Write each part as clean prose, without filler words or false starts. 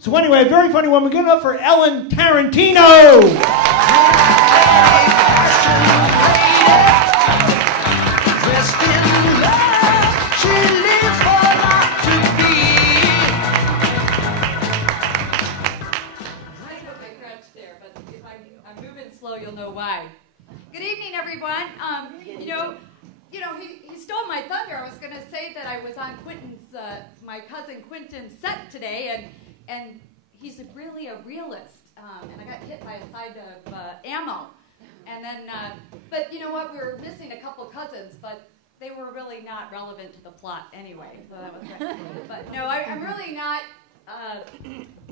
So anyway, a very funny woman. Give it up for Ellen Tarantino. You'll know why. Good evening, everyone. He stole my thunder. I was going to say that I was on my cousin Quentin's set today, and he's really a realist. And I got hit by a side of ammo. And then, but you know what? We were missing a couple cousins, but they were really not relevant to the plot anyway. So that was right. But no, I'm really not.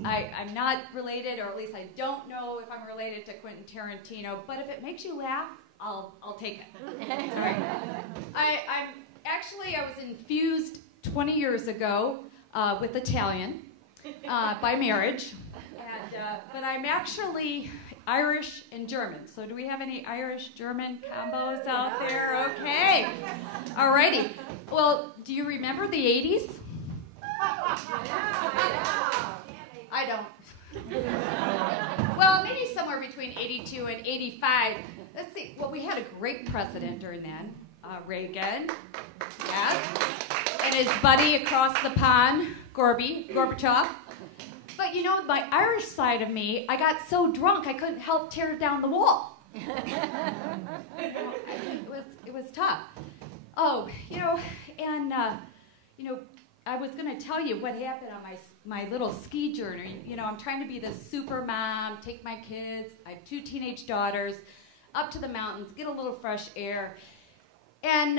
I'm not related, or at least I don't know if I'm related to Quentin Tarantino, but if it makes you laugh, I'll take it. I was infused 20 years ago with Italian by marriage, but I'm actually Irish and German. So do we have any Irish-German combos out there? Okay. Alrighty. Well, do you remember the 80s? I don't. Well, maybe somewhere between 82 and 85. Let's see. Well, we had a great president during then. Reagan. Yes. And his buddy across the pond, Gorbachev. But you know, my Irish side of me, I got so drunk I couldn't help tear down the wall. It was tough. Oh, I was going to tell you what happened on my little ski journey. You know, I'm trying to be the super mom, take my kids. I have 2 teenage daughters, up to the mountains, get a little fresh air. And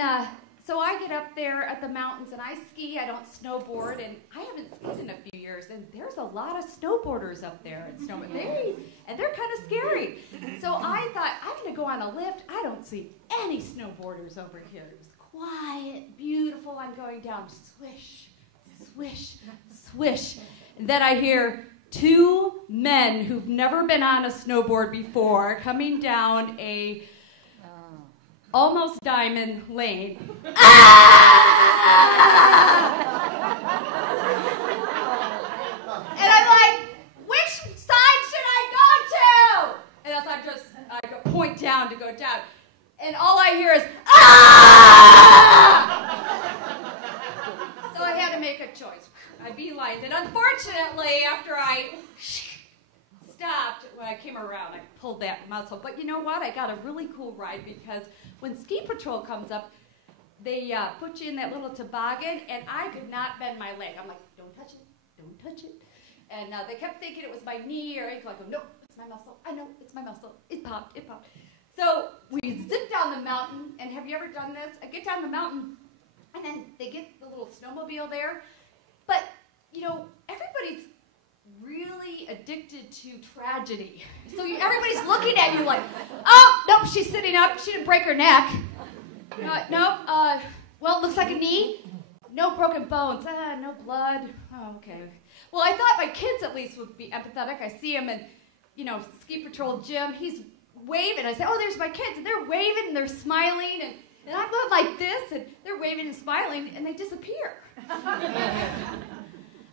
so I get up there at the mountains and I ski. I don't snowboard, and I haven't skied in a few years. And there's a lot of snowboarders up there and they're kind of scary. So I thought, I'm going to go on a lift. I don't see any snowboarders over here. It was quiet, beautiful. I'm going down, swish, swish, swish. And then I hear 2 men who've never been on a snowboard before coming down a almost diamond lane. And I'm like, which side should I go to? And as I point down to go down. And all I hear is, So I had to make a choice. I beelined. And unfortunately, after I stopped, when I came around, I pulled that muscle. But you know what? I got a really cool ride because when Ski Patrol comes up, they put you in that little toboggan, and I could not bend my leg. I'm like, don't touch it, don't touch it. And they kept thinking it was my knee or ankle. I go, nope, it's my muscle. I know, it's my muscle. It popped, it popped. So we zip down the mountain, and have you ever done this? I get down the mountain, and then they get the little snowmobile there. But, you know, everybody's really addicted to tragedy. So everybody's looking at you like, oh, nope, she's sitting up. She didn't break her neck. Well, it looks like a knee. No broken bones. No blood. Oh, okay. Well, I thought my kids at least would be empathetic. I see them, and, you know, Ski Patrol Jim, he's waving. I say, oh, there's my kids. And they're waving, and they're smiling, and I'm going like this, and they're waving and smiling, and they disappear.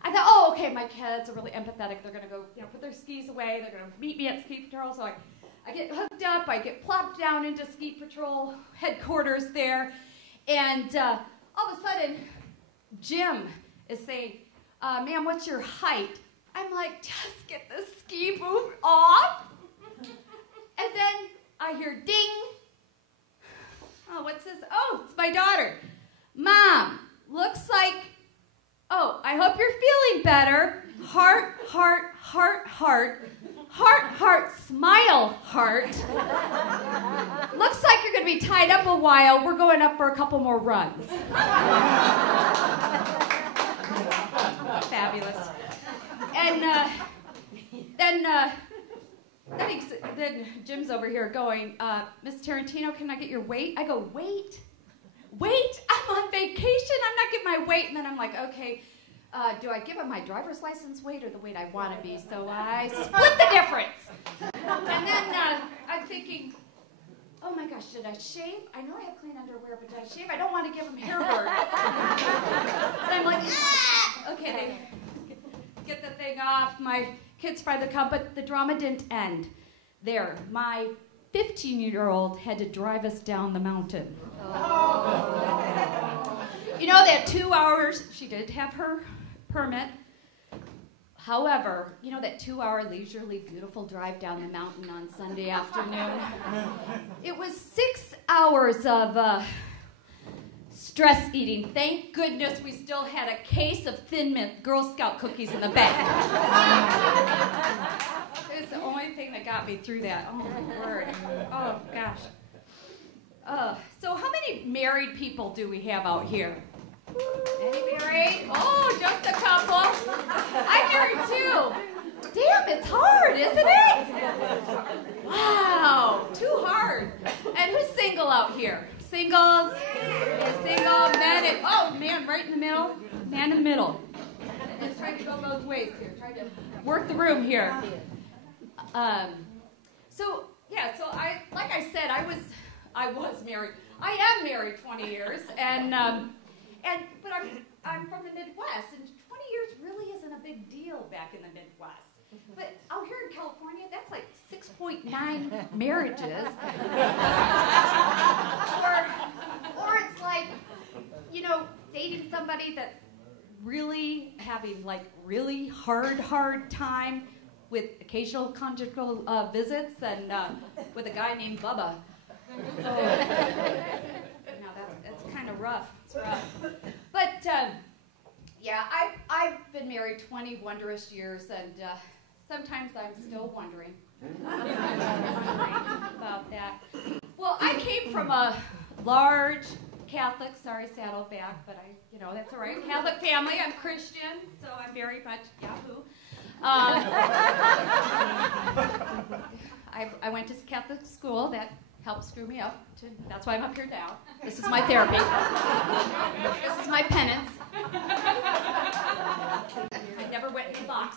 I thought, oh, okay, my kids are really empathetic. They're going to go, put their skis away. They're going to meet me at Ski Patrol. So I get hooked up. I get plopped down into Ski Patrol headquarters there. And all of a sudden, Jim is saying, ma'am, what's your height? I'm like, just get the ski boot off. And then I hear ding. Oh, what's this? Oh, it's my daughter. Mom, looks like, oh, I hope you're feeling better. Heart, heart, heart, heart. Heart, heart, smile, heart. Looks like you're going to be tied up a while. We're going up for a couple more runs. Fabulous. And then Jim's over here going, Miss Tarantino, can I get your weight? I go, weight? Weight? I'm on vacation. I'm not getting my weight. And then I'm like, okay, do I give him my driver's license weight or the weight I want to be? So I split the difference. And then I'm thinking, oh my gosh, should I shave? I know I have clean underwear, but should I shave? I don't want to give him hair work. And I'm like, ah! Okay, they get the thing off. My kids finally come, but the drama didn't end there. My 15-year-old had to drive us down the mountain. Oh. You know that 2 hours, she did have her permit. However, you know that 2-hour leisurely beautiful drive down the mountain on Sunday afternoon? It was 6 hours of stress eating. Thank goodness we still had a case of Thin Mint Girl Scout cookies in the back. It's the only thing that got me through that. Oh, my word. Oh, gosh. So how many married people do we have out here? Any married? Oh, just a couple. I'm married too. Damn, it's hard, isn't it? Wow, too hard. And who's single out here? Singles? Single, men, oh man, right in the middle. Man in the middle. Just trying to go both ways here. Trying to work the room here. So like I said, I was married. I am married 20 years, but I'm from the Midwest, and 20 years really isn't a big deal back in the Midwest. But out here in California, that's like 6.9 marriages. or it's like, you know, dating somebody that's really having like really hard time with occasional conjugal visits, and with a guy named Bubba. So, now that's kind of rough. It's rough. But yeah, I've been married 20 wondrous years, and sometimes I'm still wondering about that. Well, I came from a large Catholic, sorry, Saddleback, but that's all right. Catholic family. I'm Christian, so I'm very much Yahoo. I went to Catholic school. That helped screw me up. That's why I'm up here now. This is my therapy. This is my penance. I never went in the box.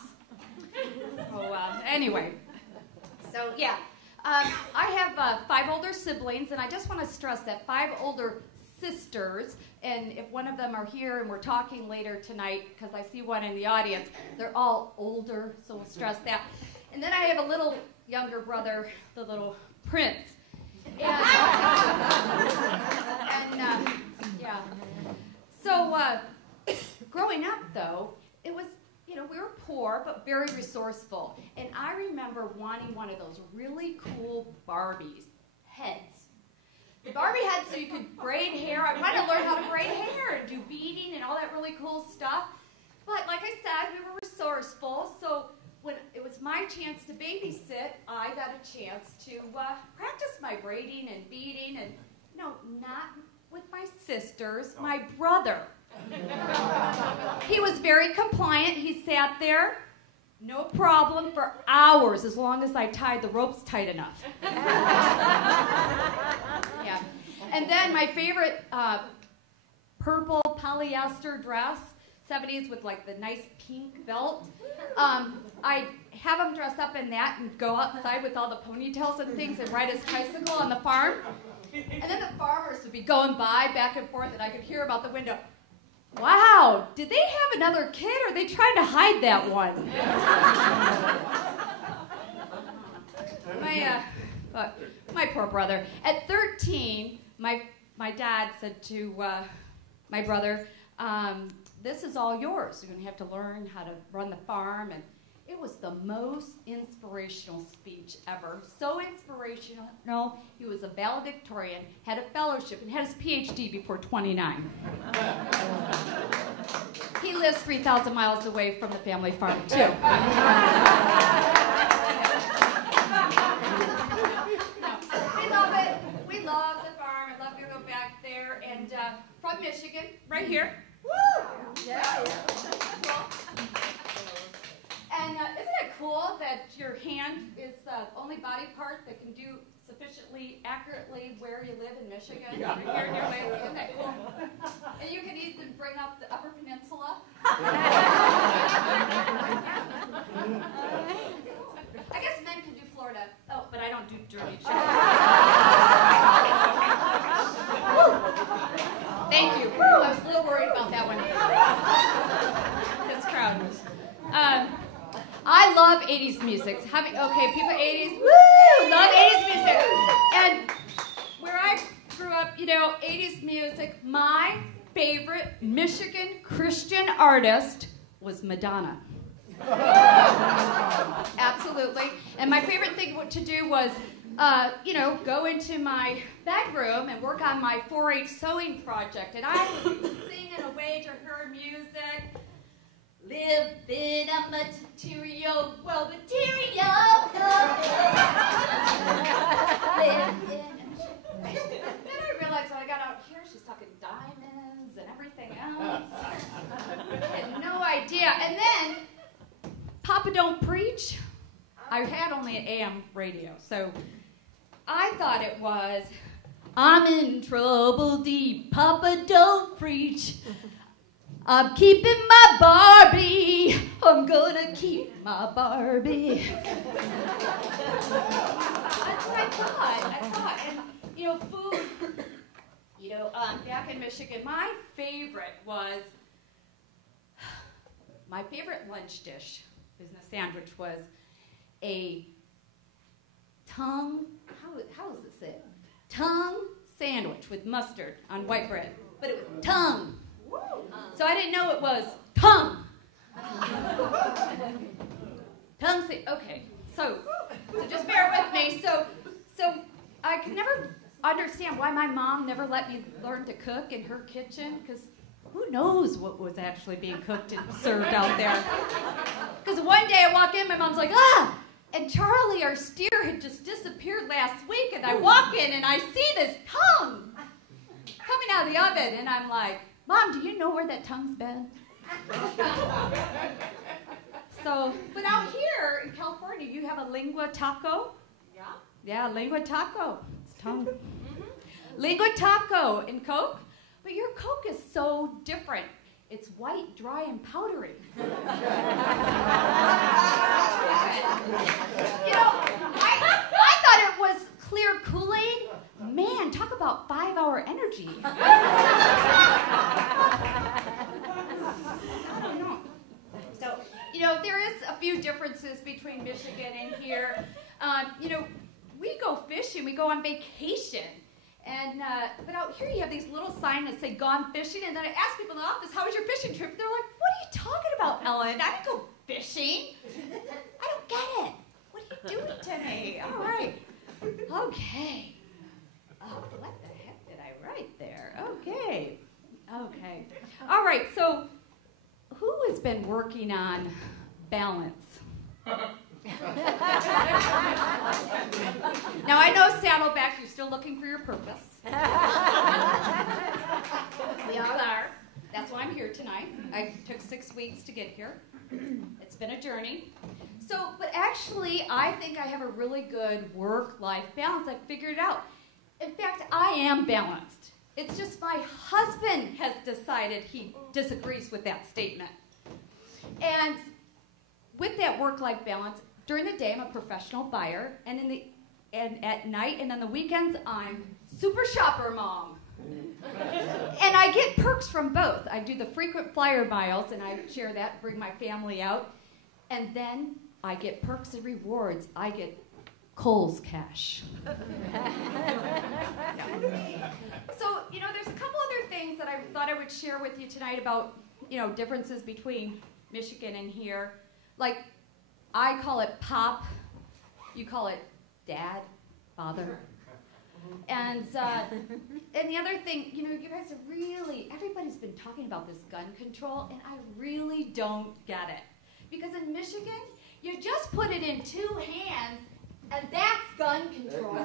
So anyway, so yeah, I have 5 older siblings, and I just want to stress that 5 older sisters, and if one of them are here and we're talking later tonight, because I see one in the audience, they're all older, so we'll stress that. And then I have a little younger brother, the little Prince. Yeah. So growing up, though, it was, we were poor, but very resourceful. And I remember wanting one of those really cool Barbies heads. The Barbie head so you could braid hair. I wanted to learn how to braid hair and do beading and all that really cool stuff. But like I said, we were resourceful, so when it was my chance to babysit, I got a chance to practice my braiding and beading, and not with my sisters, my brother. He was very compliant. He sat there, no problem, for hours, as long as I tied the ropes tight enough. Yeah. And then my favorite purple polyester dress, 70s with like the nice pink belt. I'd have him dress up in that and go outside with all the ponytails and things and ride his tricycle on the farm. And then the farmers would be going by back and forth, and I could hear him out the window. Wow, did they have another kid, or are they trying to hide that one? My poor brother. At 13, my dad said to my brother, this is all yours. You're going to have to learn how to run the farm. And it was the most inspirational speech ever. So inspirational. He was a valedictorian, had a fellowship, and had his PhD before 29. He lives 3,000 miles away from the family farm, too. We love it. We love the farm. I love to go back there. And from Michigan, right here. Woo! Yeah. And isn't it cool that your hand is the only body part that can do sufficiently accurately where you live in Michigan? Yeah. Right here in your waist. Isn't that cool? And you can even bring up the Upper Peninsula. I guess men can do Florida. Oh, but I don't do dirty Thank you. I was a little worried about that one. This crowd. I love 80s music. Okay, people 80s, woo, love 80s music. And where I grew up, 80s music, my favorite Michigan Christian artist was Madonna. Absolutely. And my favorite thing to do was, go into my bedroom and work on my 4-H sewing project. And I would be singing away to her music. Live in a material world, material. Then I realized when I got out here, she's talking diamonds and everything else. I had no idea. And then, Papa Don't Preach. I had only an AM radio, so I thought it was, I'm in trouble deep, Papa Don't Preach. I'm keeping my Barbie. I'm gonna keep my Barbie. That's what I thought. And, food, back in Michigan, my favorite lunch dish, business sandwich, was a tongue sandwich with mustard on white bread, but it was tongue. So I didn't know it was tongue. Okay, so just bear with me. So I could never understand why my mom never let me learn to cook in her kitchen, because who knows what was actually being cooked and served out there. Because one day I walk in, my mom's like, and Charlie, our steer, had just disappeared last week, and I walk in and I see this tongue coming out of the oven, and I'm like, Mom, do you know where that tongue's been? But out here in California, you have a lingua taco. Yeah? Yeah, lingua taco. It's tongue. Mm-hmm. Lingua taco in Coke. But your Coke is so different. It's white, dry, and powdery. I thought it was clear Kool-Aid. Man, talk about 5-hour energy. So, there is a few differences between Michigan and here. We go fishing, we go on vacation. And, but out here you have these little signs that say gone fishing, and then I ask people in the office, how was your fishing trip? They're like, what are you talking about, Ellen? I didn't go fishing. I don't get it. What are you doing today? All right. Okay. Oh, what the heck did I write there? Okay. All right, so who has been working on balance? Now, I know Saddleback, you're still looking for your purpose. We all are. That's why I'm here tonight. I took 6 weeks to get here. It's been a journey. But actually, I think I have a really good work-life balance. I figured it out. In fact, I am balanced. It's just my husband has decided he disagrees with that statement. And with that work-life balance, during the day, I'm a professional buyer, and at night and on the weekends, I'm super shopper mom. And I get perks from both. I do the frequent flyer miles, and I share that, bring my family out. And then I get perks and rewards. I get Kohl's cash. So, there's a couple other things that I thought I would share with you tonight about, differences between Michigan and here. Like, I call it pop, you call it dad, father. And the other thing, you guys are really, everybody's been talking about this gun control, and I really don't get it. Because in Michigan, you just put it in 2 hands, and that's gun control.